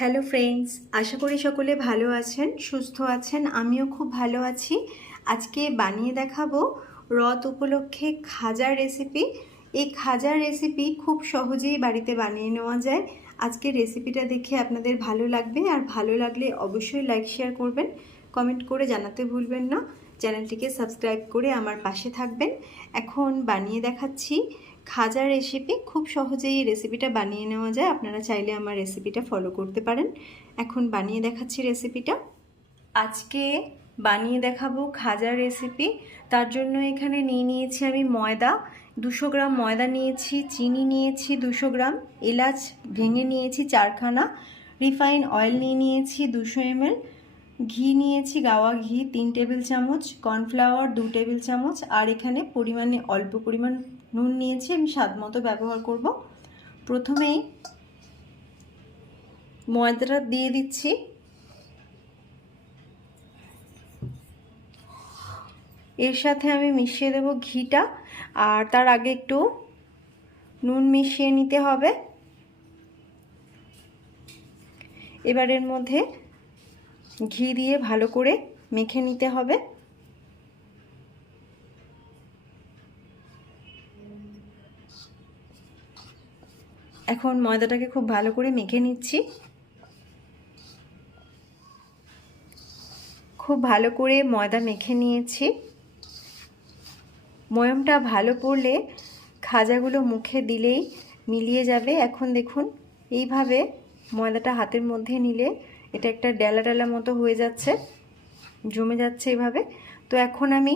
Hello friends, আশা করি সকলে ভালো আছেন, সুস্থ আছেন, আমিও খুব ভালো আছি। আজকে বানিয়ে দেখাবো রথ উপলক্ষে খাজার রেসিপি এই খাজার রেসিপি খুব সহজেই বাড়িতে বানিয়ে নেওয়া যায়। আজকে রেসিপিটা দেখে আপনাদের ভালো লাগবে, আর ভালো লাগলে অবশ্যই লাইক শেয়ার করবেন কমেন্ট করে জানাতে ভুলবেন না। চ্যানেলটিকে সাবস্ক্রাইব করে আমার পাশে থাকবেন। এখন বানিয়ে দেখাচ্ছি খাজার রেসিপি খুব সহজেই এই রেসিপিটা বানিয়ে নেওয়া যায়। আপনারা চাইলে আমার রেসিপিটা ফলো করতে পারেন। এখন বানিয়ে দেখাচ্ছি রেসিপিটা আজকে বানিয়ে দেখাবো খাজার রেসিপি তার জন্য এখানে নিয়ে নিয়েছি আমি ময়দা। দুশো গ্রাম ময়দা নিয়েছি, চিনি নিয়েছি দুশো গ্রাম, এলাচ ভেঙে নিয়েছি চারখানা রিফাইন অয়েল নিয়ে নিয়েছি দুশো এমএল ঘি নিয়েছি, গাওয়া ঘি, তিন টেবিল চামচ, কর্নফ্লাওয়ার দু টেবিল চামচ, আর এখানে পরিমাণে, অল্প পরিমাণ নুন নিয়েছি, আমি স্বাদ মতো ব্যবহার করব। প্রথমেই ময়দাটা দিয়ে দিচ্ছি। এর সাথে আমি মিশিয়ে দেব ঘিটা, আর তার আগে একটু নুন মিশিয়ে নিতে হবে। এবারের মধ্যে ঘি দিয়ে ভালো করে মেখে নিতে হবে। এখন ময়দাটাকে খুব ভালো করে মেখে নিচ্ছি। খুব ভালো করে ময়দা মেখে নিয়েছি। ময়মটা ভালো পড়লে খাজাগুলো মুখে দিলেই মিলিয়ে যাবে। এখন দেখুন, এইভাবে ময়দাটা হাতের মধ্যে নিলে এটা একটা ডেলা ডেলা মতো হয়ে যাচ্ছে, জমে যাচ্ছে এভাবে। তো এখন আমি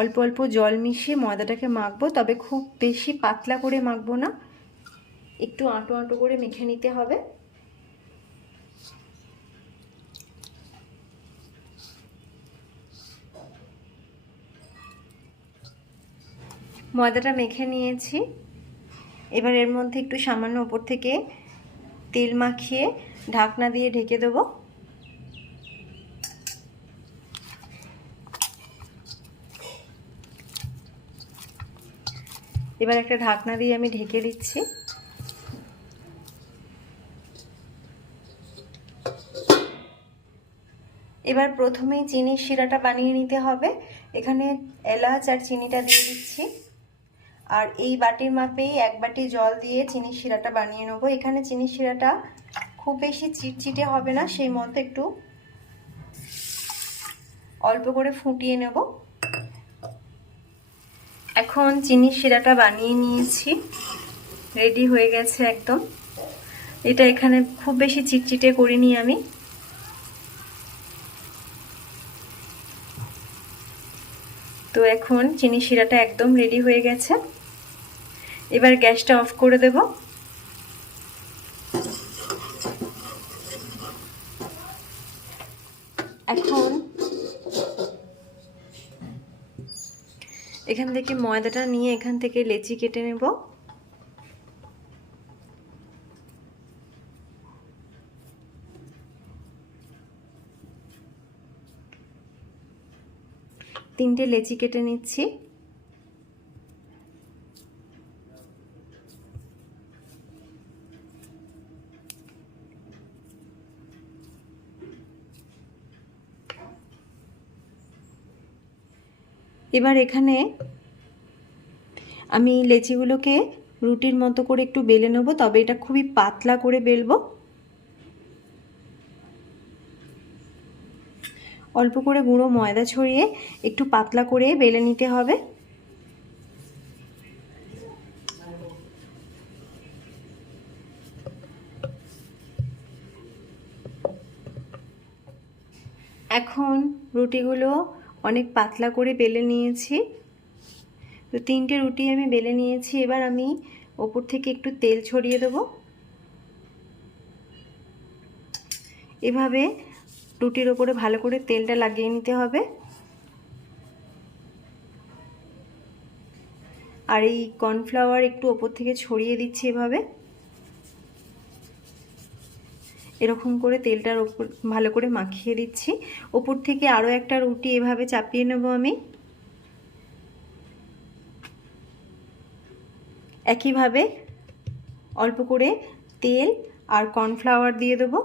অল্প অল্প জল মিশিয়ে ময়দাটাকে মাখবো, তবে খুব বেশি পাতলা করে মাখবো না। একটু আঁটো আঁটো করে মেখে নিতে হবে। ময়দাটা মেখে নিয়েছি। এবার এর মধ্যে একটু সামান্য ওপর থেকে তেল মাখিয়ে ঢাকনা দিয়ে ঢেকে দেবো। এবার একটা ঢাকনা দিয়ে আমি ঢেকে দিচ্ছি। এবার প্রথমেই চিনির শিরাটা বানিয়ে নিতে হবে। এখানে এলাচ আর চিনিটা দিয়ে দিচ্ছি। আর এই বাটির মাপেই এক বাটি জল দিয়ে চিনির শিরাটা বানিয়ে নেব। এখানে চিনির শিরাটা খুব বেশি চিটচিটে হবে না, সেই মতো একটু অল্প করে ফুটিয়ে নেব। এখন চিনির শিরাটা বানিয়ে নিয়েছি। রেডি হয়ে গেছে একদম। এটা এখানে খুব বেশি চিটচিটে করিনি আমি। তো এখন চিনি শিরাটা একদম রেডি হয়ে গেছে। এবার গ্যাসটা অফ করে দেব। এখন এখান থেকে ময়দাটা নিয়ে এখান থেকে লেচি কেটে নেব। তিনটে লেচি কেটে নিচ্ছি। এবার এখানে আমি লেচিগুলোকে রুটির মতো করে একটু বেলে নেব, তবে এটা খুবই পাতলা করে বেলবো। অল্প করে গুঁড়ো ময়দা ছড়িয়ে একটু পাতলা করে বেলে নিতে হবে। এখন রুটিগুলো অনেক পাতলা করে বেলে নিয়েছি। তো তিনটে রুটি আমি বেলে নিয়েছি। এবার আমি ওপর থেকে একটু তেল ছড়িয়ে দেবো। এভাবে রুটির ওপরে ভালো করে তেলটা লাগিয়ে নিতে হবে। আর এই কর্নফ্লাওয়ার একটু ওপর থেকে ছড়িয়ে দিচ্ছি এভাবে। এরকম করে তেলটার ওপর ভালো করে মাখিয়ে দিচ্ছি। ওপর থেকে আরও একটা রুটি এভাবে চাপিয়ে নেব আমি। একইভাবে অল্প করে তেল আর কর্নফ্লাওয়ার দিয়ে দেবো।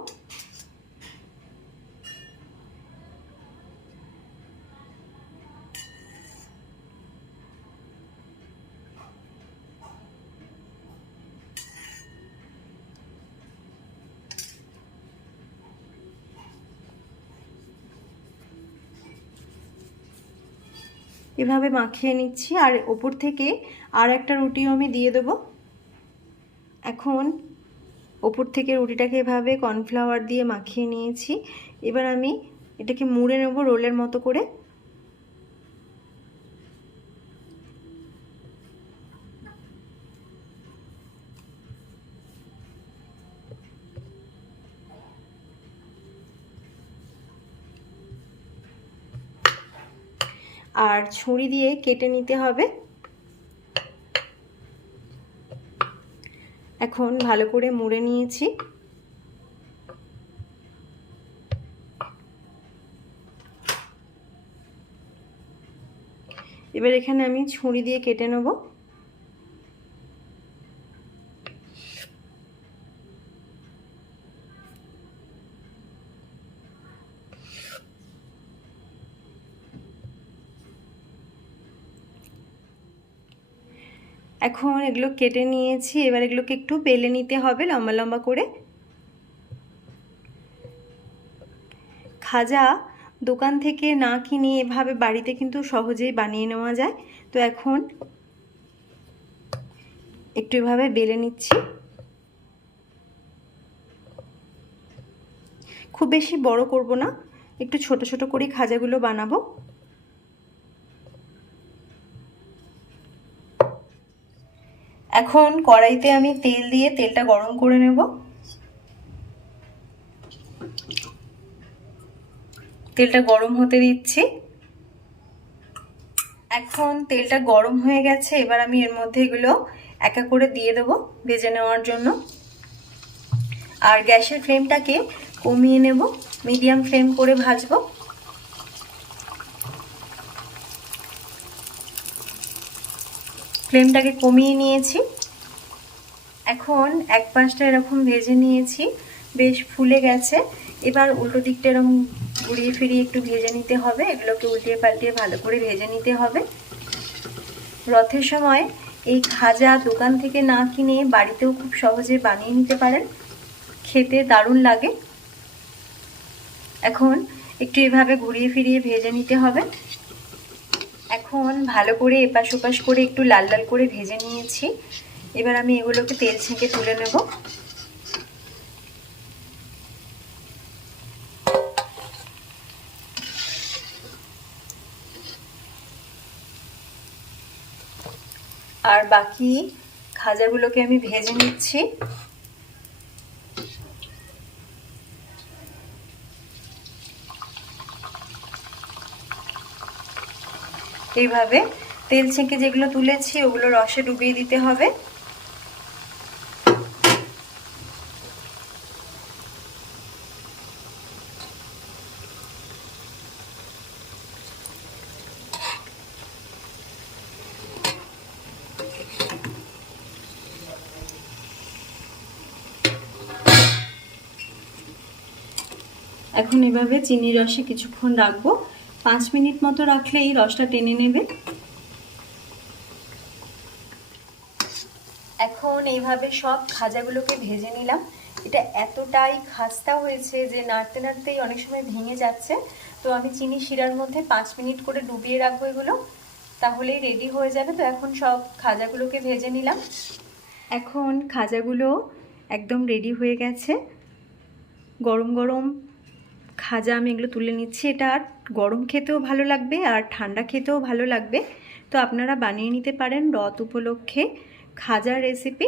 এভাবে মাখিয়ে নিচ্ছি। আর ওপর থেকে আর একটা রুটিও আমি দিয়ে দেবো। এখন ওপর থেকে রুটিটাকে এভাবে কর্নফ্লাওয়ার দিয়ে মাখিয়ে নিয়েছি। এবার আমি এটাকে মুড়ে নেব রোলের মতো করে। আর ছুরি দিয়ে কেটে নিতে হবে। এখন ভালো করে মুড়ে নিয়েছি। এবার এখানে আমি ছুরি দিয়ে কেটে নেব। এখন এগুলো কেটে নিয়েছি, এবার এগুলোকে একটু বেলে নিতে হবে লম্বা লম্বা করে। খাজা দোকান থেকে না কিনে এভাবে বাড়িতে কিন্তু সহজেই বানিয়ে নেওয়া যায়। তো এখন একটু এভাবে বেলে নিচ্ছি। খুব বেশি বড় করব না, একটু ছোট ছোট করে খাজাগুলো বানাবো। এখন কড়াইতে আমি তেল দিয়ে তেলটা গরম করে নেব। তেলটা গরম হতে দিচ্ছি। এখন তেলটা গরম হয়ে গেছে, এবার আমি এর মধ্যে এগুলো একা করে দিয়ে দেবো ভেজে নেওয়ার জন্য। আর গ্যাসের ফ্লেমটাকে কমিয়ে নেব, মিডিয়াম ফ্লেম করে ভাজবো। ফ্লেমটাকে কমিয়ে নিয়েছি। এখন এক পাশটা এরকম ভেজে নিয়েছি, বেশ ফুলে গেছে। এবার উল্টো দিকটা এরকম ঘুরিয়ে ফিরিয়ে একটু ভেজে নিতে হবে। এগুলোকে উল্টিয়ে পাল্টিয়ে ভালো করে ভেজে নিতে হবে। রথের সময় এই খাজা দোকান থেকে না কিনে বাড়িতেও খুব সহজে বানিয়ে নিতে পারেন। খেতে দারুণ লাগে। এখন একটু এভাবে ঘুরিয়ে ফিরিয়ে ভেজে নিতে হবে। এখন ভালো করে এপাশ ওপাশ করে একটু লাল লাল করে ভেজে নিয়েছি। এবার আমি এগুলোকে তেল ছেঁকে তুলে নেব। আর বাকি খাজাগুলোকে আমি ভেজে নিচ্ছি। এইভাবে তেল ছেঁকে যেগুলো তুলেছি, ওগুলো রসে ডুবিয়ে দিতে হবে। এখন এভাবে চিনি রসে কিছুক্ষণ রাখব। পাঁচ মিনিট মতো রাখলে এই রসটা টেনে নেবে। এখন এইভাবে সব খাজাগুলোকে ভেজে নিলাম। এটা এতটাই খাস্তা হয়েছে যে নাড়তে নাড়তেই অনেক সময় ভেঙে যাচ্ছে। তো আমি চিনি শিরার মধ্যে পাঁচ মিনিট করে ডুবিয়ে রাখব এগুলো। তাহলেই রেডি হয়ে যাবে। তো এখন সব খাজাগুলোকে ভেজে নিলাম। এখন খাজাগুলো একদম রেডি হয়ে গেছে। গরম গরম খাজা আমি এগুলো তুলে নিচ্ছি। এটা আর গরম খেতেও ভালো লাগবে আর ঠান্ডা খেতেও ভালো লাগবে। তো আপনারা বানিয়ে নিতে পারেন রথ উপলক্ষে খাজার রেসিপি